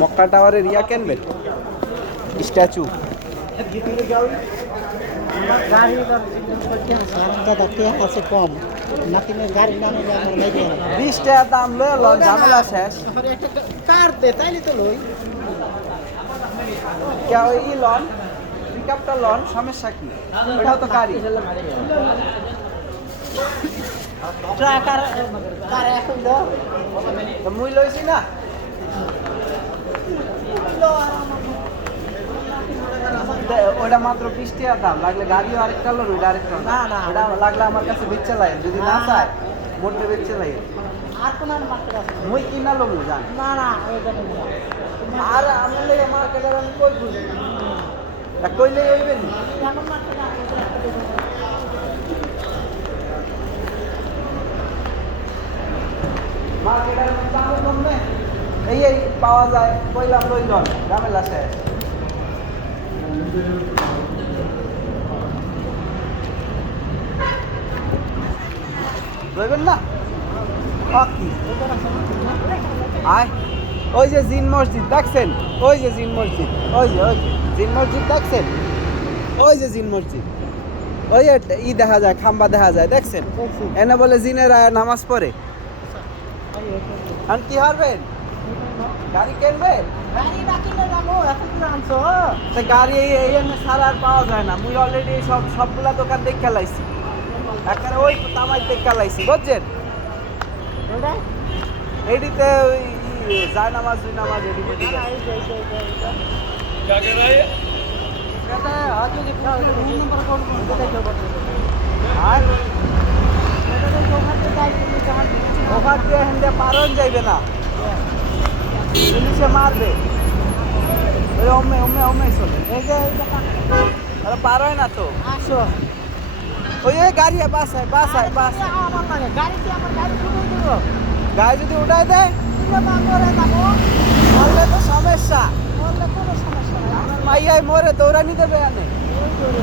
মক্কা টাওয়ারের ইয়া কিনবেন স্ট্যাচু আছে কম নাতিনের গাড়ি নামে 20 টাকা দাম লয় ঝামেলা শেষ কার দে তাইলে তো লই কে ওই লন পিকআপটা লন সমস্যা কি ওটা তো গাড়ি ট্রাকার কার এখন লো তো মুই লইছি না ওটা মাত্র 20 টাকা দাম লাগলে গাড়িও আরেকটা লোন ওইটা আরেকটা না না ওটা লাগলে আমার কাছে বেচে লাগে যদি না চায় মোটে বেচে লাগে আর কোন মার্কেট আছে মুই কিনা লমু জান না না ওইটা আর আমি লাগে মার্কেটের আমি কই বুঝি কইলে হইবে নি এমন মার্কেট আছে মার্কেটের দাম কমবে এই পাওয়া যায় কইলাম লইলন ঝামেলা শেষ লইবেন না কি আয় ওই যে জিন মসজিদ দেখছেন ওই যে জিন মসজিদ ওই যে জিন মসজিদ দেখছেন ওই যে জিন মসজিদ ওই ই দেখা যায় খাম্বা দেখা যায় দেখছেন এনে বলে জিনের নামাজ পড়ে আর কি হারবেন গাড়ি কিনবেন গাড়ি না কিনে যাবো এত দূর আনছো তা গাড়ি এই সারা আর পাওয়া যায় না মুই অলরেডি সবগুলা দোকান দেখে লাইছি এখানে ওই তামাই দেখে লাইছি বুঝছেন এইটিতে ওই যায় নামাজ দুই নামাজ এডি আর ওখান দিয়ে হেঁটে পারন যাইবে না পুলিশে মারবে ওই অমে চলে এই যে পার হয় না তো আসো ওই গাড়ি বাস আমার লাগে গাড়ি কি আমার গাড়ি শুরু দিব গাড়ি যদি উঠাই দেয় কিনে বাঙ্গরে যাবো তাহলে তো সমস্যা বললে কোনো সমস্যা নাই আমার মাইয়াই মরে দৌড়ানি দেবে আনে ওই করে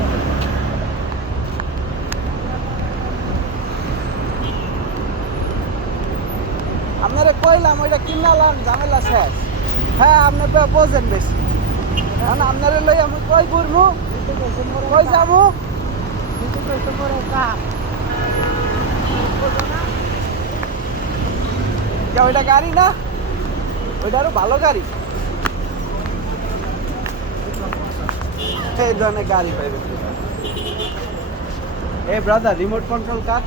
আপনারা কইলাম ওইটা কিনালাম ঝামেলা শেষ হ্যাঁ আপনি বোঝেন বেশি কারণ আপনারা লই আমি কই ঘুরবো কই যাবো ওইটা গাড়ি না ওইটা আরো ভালো গাড়ি এই ধরনের গাড়ি পাইবে এই ব্রাদার রিমোট কন্ট্রোল কার